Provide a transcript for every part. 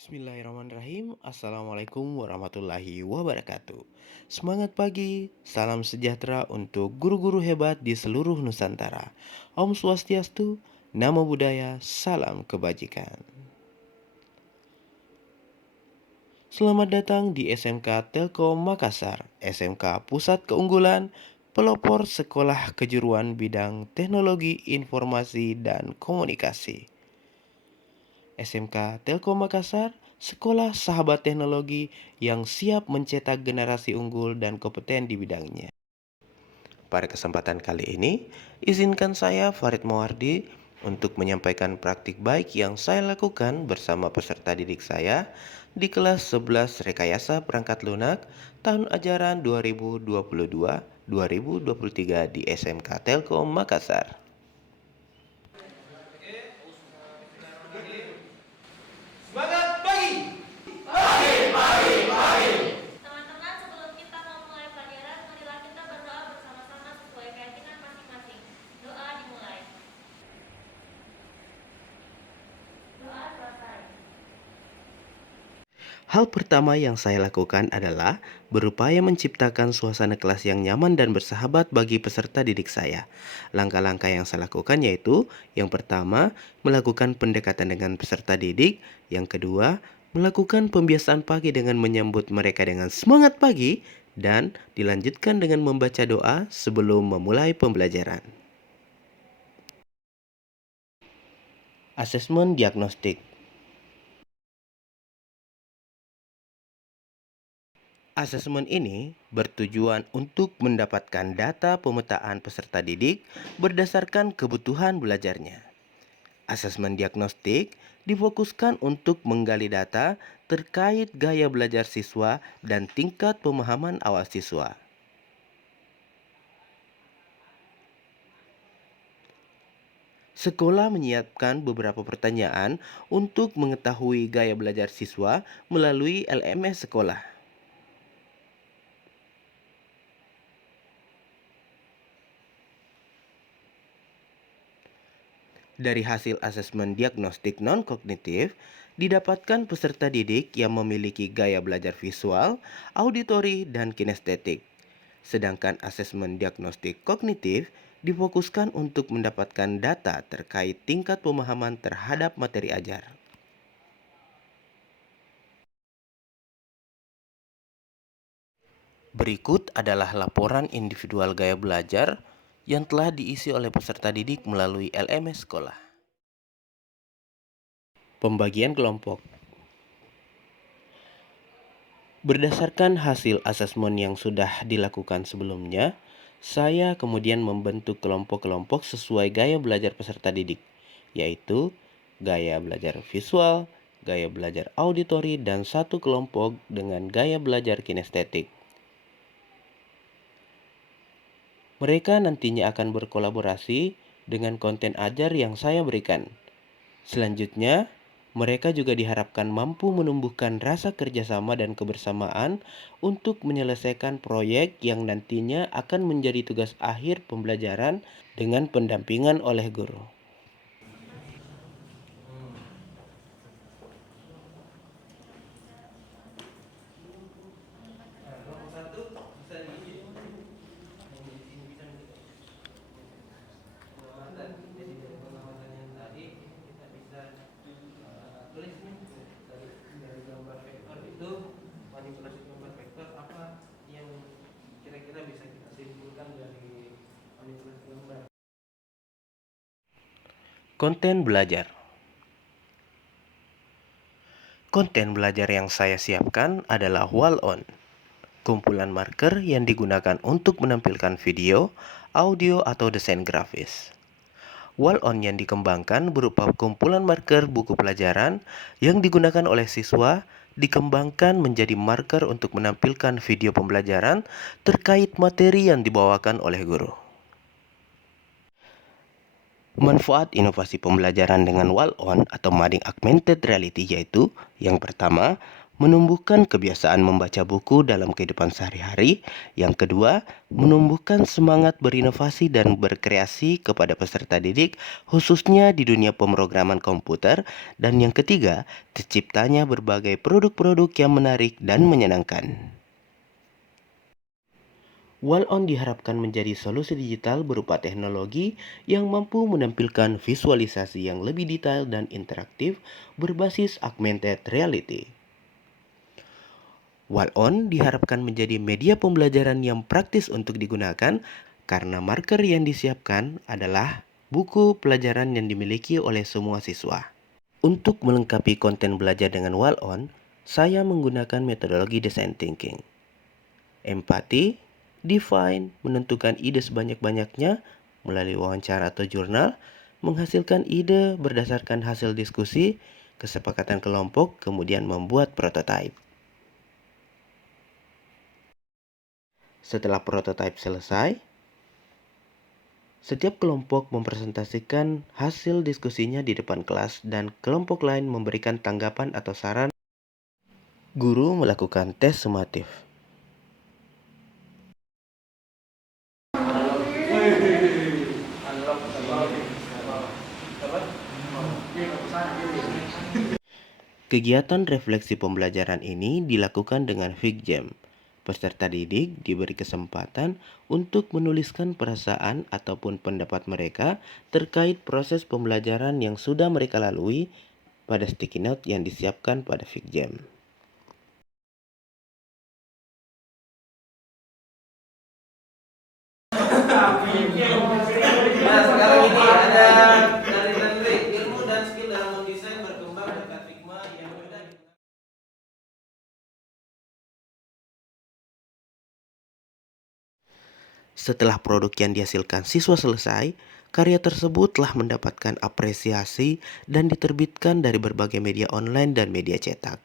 Bismillahirrahmanirrahim. Assalamualaikum warahmatullahi wabarakatuh. Semangat pagi, salam sejahtera untuk guru-guru hebat di seluruh Nusantara. Om Swastiastu, Namo Buddhaya, salam kebajikan. Selamat datang di SMK Telkom Makassar, SMK Pusat Keunggulan, pelopor sekolah kejuruan bidang teknologi informasi dan komunikasi. SMK Telkom Makassar, sekolah sahabat teknologi yang siap mencetak generasi unggul dan kompeten di bidangnya. Pada kesempatan kali ini, izinkan saya Farid Mawardi untuk menyampaikan praktik baik yang saya lakukan bersama peserta didik saya di kelas 11 Rekayasa Perangkat Lunak tahun ajaran 2022-2023 di SMK Telkom Makassar. Semangat pagi! Teman-teman, sebelum kita memulai pelajaran, marilah kita berdoa bersama-sama sesuai keyakinan masing-masing. Doa dimulai. Doa selesai. Hal pertama yang saya lakukan adalah berupaya menciptakan suasana kelas yang nyaman dan bersahabat bagi peserta didik saya. Langkah-langkah yang saya lakukan yaitu, yang pertama, melakukan pendekatan dengan peserta didik. Yang kedua, melakukan pembiasaan pagi dengan menyambut mereka dengan semangat pagi. Dan dilanjutkan dengan membaca doa sebelum memulai pembelajaran. Asesmen diagnostik. Asesmen ini bertujuan untuk mendapatkan data pemetaan peserta didik berdasarkan kebutuhan belajarnya. Asesmen diagnostik difokuskan untuk menggali data terkait gaya belajar siswa dan tingkat pemahaman awal siswa. Sekolah menyiapkan beberapa pertanyaan untuk mengetahui gaya belajar siswa melalui LMS sekolah. Dari hasil asesmen diagnostik non-kognitif, didapatkan peserta didik yang memiliki gaya belajar visual, auditori, dan kinestetik. Sedangkan asesmen diagnostik kognitif difokuskan untuk mendapatkan data terkait tingkat pemahaman terhadap materi ajar. Berikut adalah laporan individual gaya belajar yang telah diisi oleh peserta didik melalui LMS sekolah. Pembagian kelompok. Berdasarkan hasil asesmen yang sudah dilakukan sebelumnya, saya kemudian membentuk kelompok-kelompok sesuai gaya belajar peserta didik, yaitu gaya belajar visual, gaya belajar auditori, dan satu kelompok dengan gaya belajar kinestetik. Mereka nantinya akan berkolaborasi dengan konten ajar yang saya berikan. Selanjutnya, mereka juga diharapkan mampu menumbuhkan rasa kerjasama dan kebersamaan untuk menyelesaikan proyek yang nantinya akan menjadi tugas akhir pembelajaran dengan pendampingan oleh guru. Manipulasi gambar vektor apa yang kira-kira bisa kita simpulkan dari manipulasi gambar? Konten belajar. Konten belajar yang saya siapkan adalah wall-on, kumpulan marker yang digunakan untuk menampilkan video, audio, atau desain grafis. Wall-on yang dikembangkan berupa kumpulan marker buku pelajaran yang digunakan oleh siswa dikembangkan menjadi marker untuk menampilkan video pembelajaran terkait materi yang dibawakan oleh guru. Manfaat inovasi pembelajaran dengan wall-on atau modding augmented reality yaitu yang pertama, menumbuhkan kebiasaan membaca buku dalam kehidupan sehari-hari. Yang kedua, menumbuhkan semangat berinovasi dan berkreasi kepada peserta didik, khususnya di dunia pemrograman komputer. Dan yang ketiga, terciptanya berbagai produk-produk yang menarik dan menyenangkan. Wall-on diharapkan menjadi solusi digital berupa teknologi yang mampu menampilkan visualisasi yang lebih detail dan interaktif berbasis augmented reality. Wall-on diharapkan menjadi media pembelajaran yang praktis untuk digunakan karena marker yang disiapkan adalah buku pelajaran yang dimiliki oleh semua siswa. Untuk melengkapi konten belajar dengan Wall-on, saya menggunakan metodologi design thinking. Empati, define, menentukan ide sebanyak-banyaknya melalui wawancara atau jurnal, menghasilkan ide berdasarkan hasil diskusi, kesepakatan kelompok, kemudian membuat prototipe. Setelah prototipe selesai, setiap kelompok mempresentasikan hasil diskusinya di depan kelas dan kelompok lain memberikan tanggapan atau saran. Guru melakukan tes sumatif. Kegiatan refleksi pembelajaran ini dilakukan dengan FigJam. Peserta didik diberi kesempatan untuk menuliskan perasaan ataupun pendapat mereka terkait proses pembelajaran yang sudah mereka lalui pada sticky note yang disiapkan pada FigJam. Nah, sekarang ini ada dari ilmu dan skill dalam mendesain berkembang dekat Figma yang mudah. Setelah produk yang dihasilkan siswa selesai, karya tersebut telah mendapatkan apresiasi dan diterbitkan dari berbagai media online dan media cetak.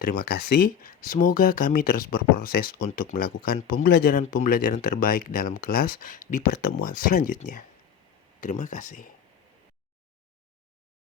Terima kasih, semoga kami terus berproses untuk melakukan pembelajaran-pembelajaran terbaik dalam kelas di pertemuan selanjutnya. Terima kasih.